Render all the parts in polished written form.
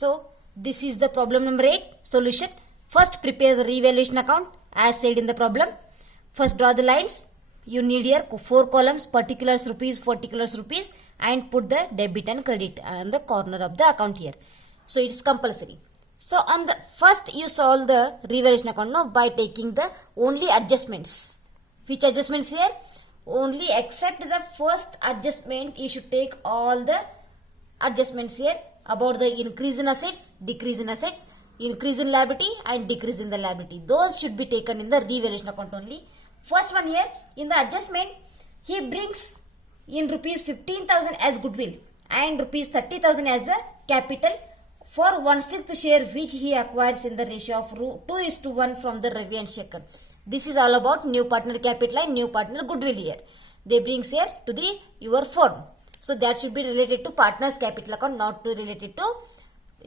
So this is the problem number 8 solution. First prepare the revaluation account as said in the problem. First draw the lines. You need here 4 columns, particulars rupees, particulars rupees, and put the debit and credit on the corner of the account here. So it's compulsory. So on the first you solve the revaluation account now by taking the only adjustments. Which adjustments here? Only except the first adjustment you should take all the adjustments here about the increase in assets, decrease in assets, increase in liability and decrease in the liability. Those should be taken in the revaluation account only. First one here, in the adjustment, he brings in rupees 15,000 as goodwill and rupees 30,000 as a capital for 1/6 share which he acquires in the ratio of 2:1 from the Ravi and Shekhar. This is all about new partner capital and new partner goodwill here. They brings here to the your firm. So that should be related to partner's capital account, not to related to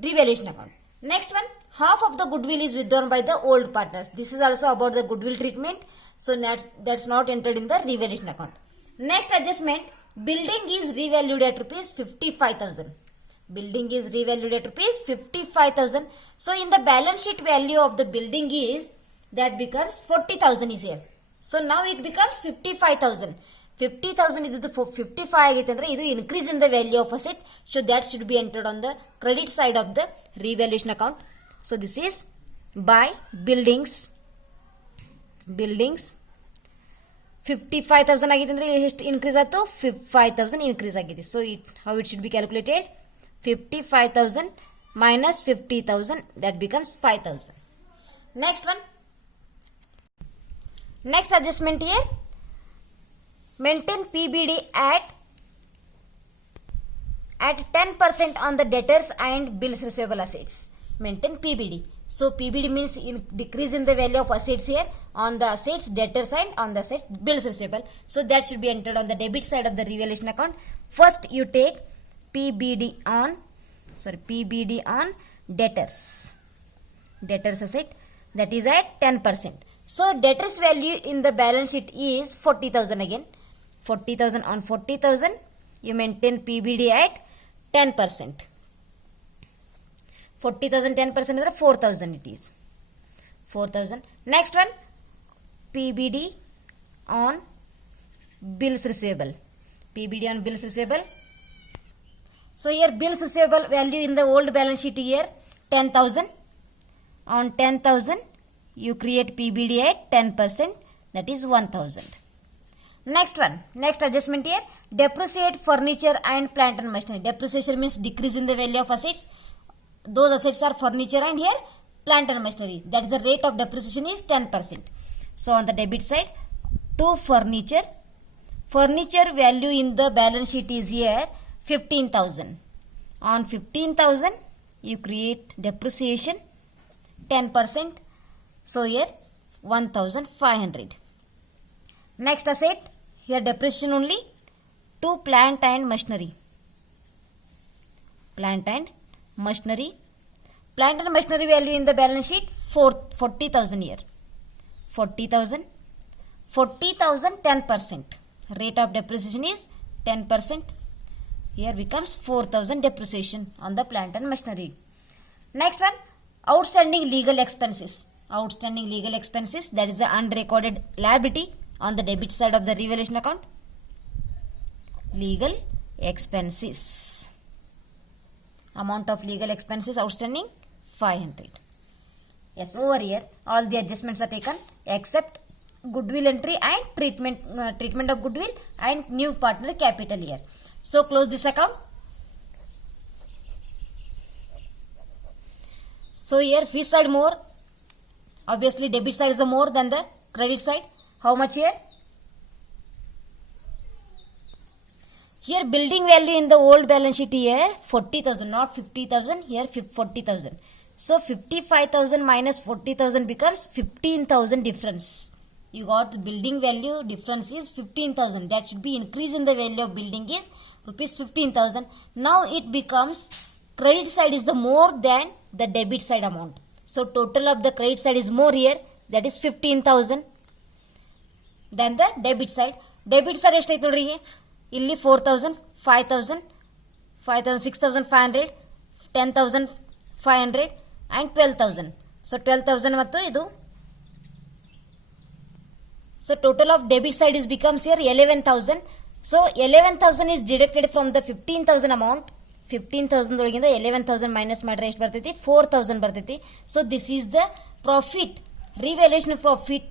revaluation account. Next one, half of the goodwill is withdrawn by the old partners. This is also about the goodwill treatment. So that's not entered in the revaluation account. Next adjustment, building is revalued at rupees 55,000. Building is revalued at rupees 55,000. So in the balance sheet value of the building is, that becomes 40,000 is here. So now it becomes 55,000. 50,000 is the 55 agite andre idu increase in the value of asset. So that should be entered on the credit side of the revaluation account. So this is by buildings 55,000 agite andre ಎಷ್ಟು increase ಆಯ್ತು 5,000 increase ಆಗಿದೆ. So how it should be calculated? 55,000 minus 50,000, that becomes 5,000. Next one, next adjustment here, maintain PBD at 10% on the debtors and bills receivable assets. Maintain PBD. So PBD means decrease in the value of assets here on the assets, debtors and on the assets, bills receivable. So that should be entered on the debit side of the revaluation account. First you take PBD on debtors asset, that is at 10%. So debtors value in the balance sheet is 40,000 again. 40,000 on 40,000, you maintain PBD at 10%. 40,000 10% is 4,000 it is. 4,000. Next one, PBD on bills receivable. PBD on bills receivable. So here bills receivable value in the old balance sheet here 10,000. On 10,000 you create PBD at 10%, that is 1,000. Next one, next adjustment here, depreciate furniture and plant and machinery. Depreciation means decrease in the value of assets. Those assets are furniture and here plant and machinery. That is the rate of depreciation is 10%. So on the debit side, to furniture value in the balance sheet is here 15,000. On 15,000 you create depreciation 10%. So here 1,500. Next asset, here depreciation only to plant and machinery. Plant and machinery value in the balance sheet 40,000 here. 40,000 10%. Rate of depreciation is 10%. Here becomes 4,000 depreciation on the plant and machinery. Next one, outstanding legal expenses. Outstanding legal expenses, that is the unrecorded liability on the debit side of the revaluation account. Legal expenses. Amount of legal expenses outstanding 500. Yes, over here all the adjustments are taken except goodwill entry and treatment of goodwill and new partner capital here. So close this account. So here which side more? Obviously debit side is more than the credit side. How much here? Here building value in the old balance sheet here 40,000, not 50,000, here 40,000. So 55,000 minus 40,000 becomes 15,000 difference. You got the building value difference is 15,000. That should be increase in the value of building is rupees 15,000. Now it becomes credit side is the more than the debit side amount. So total of the credit side is more here, that is 15,000 than the debit side. Debit side ಎಷ್ಟಾಯ್ತು ನೋಡ್ರಿ ಇಲ್ಲಿ 4,000, 5,000, 6,500, 10,000, 500 and 12,000. So 12,000 ಮತ್ತು ಇದು. So total of debit side is becomes here 11,000. So 11,000 is deducted from the 15,000 amount. 15,000 ಒಳಗಿಂದ 11,000 minus ಮಾಡ್ರೆ ಎಷ್ಟು ಬರ್ತೈತಿ? 4,000 ಬರ್ತೈತಿ. So this is the profit, revaluation profit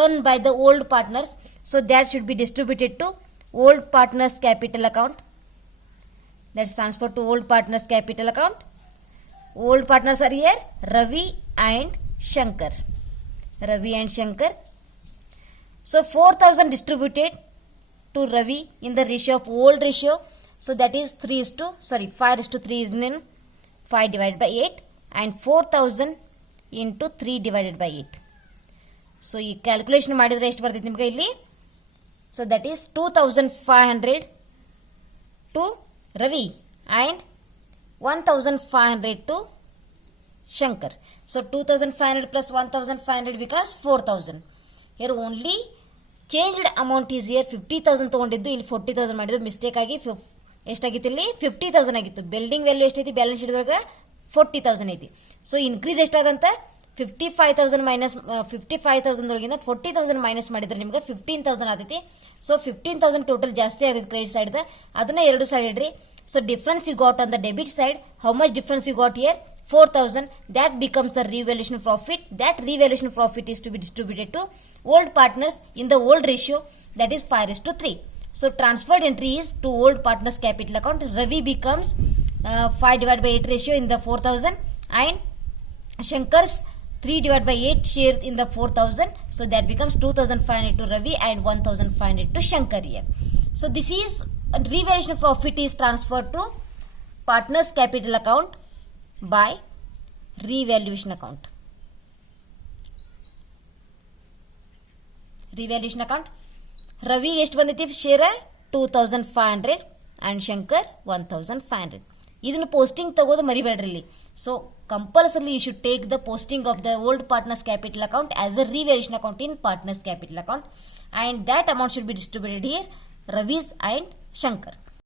earned by the old partners. So that should be distributed to old partners capital account. That's transferred to old partners capital account. Old partners are here Ravi and Shankar. Ravi and Shankar. So 4,000 distributed to Ravi in the ratio of old ratio. So that is 5:3 is in 5 divided by 8 and 4,000 into 3 divided by 8. So ಈ calculation ಮಾಡಿದ್ರೆ ಎಷ್ಟು ಬರ್ತೈತಿ ನಿಮಗೆ ಇಲ್ಲಿ? So that is 2,500 to Ravi and 1,500 to Shankar. So 2,500 plus 1,500 becomes 4,000. Here only changed amount is here 50,000 ತಗೊಂಡಿದ್ದು ಇಲ್ಲಿ 40,000 ಮಾಡಿದ್ದು mistake ಆಗಿ ಎಷ್ಟಾಗಿತ್ತು ಇಲ್ಲಿ 50,000 ಆಗಿತ್ತು. ಬಿಲ್ಡಿಂಗ್ ವ್ಯಾಲ್ಯೂ ಎಷ್ಟೈತಿ ಬ್ಯಾಲೆನ್ಸ್ ಶೀಟ್ ಒಳಗೆ 40,000 ಐತಿ. ಸೊ ಇನ್ಕ್ರೀಸ್ ಎಷ್ಟಾದಂತ 55,000 ಮೈನಸ್ 55,000 ಒಳಗಿಂದ 40,000 ಮೈನಸ್ ಮಾಡಿದ್ರೆ ನಿಮ್ಗೆ 15,000 ಆತೈತಿ. ಸೊ 15,000 ಟೋಟಲ್ ಜಾಸ್ತಿ ಆಗೈತಿ ಕ್ರೆಡಿಟ್ ಸೈಡ್ ಅದನ್ನ ಎರಡು ಸೈಡ್ ಇಡ್ರಿ. So difference you got on the debit side, how much difference you got here? 4,000. That becomes the revaluation profit. That revaluation profit is to be distributed to old partners in the old ratio, that is 5:3. So transferred entry is to old partners capital account. Ravi becomes 5 divided by 8 ratio in the 4,000 and Shankar's 3 divided by 8 share in the 4,000. So that becomes 2,500 to Ravi and 1,500 to Shankar here. So this is revaluation profit is transferred to partners capital account by revaluation account. Revaluation account. Ravi ಎಷ್ಟು ಬಂದೈತಿ share 2,500 and Shankar 1,500. ಇದನ್ನ posting ತಗೋದು ಮರಿಬೇಡ್ರಿ ಇಲ್ಲಿ. So compulsory you should take the posting of the old partners capital account as a revaluation account in partners capital account and that amount should be distributed here Ravi's and Shankar.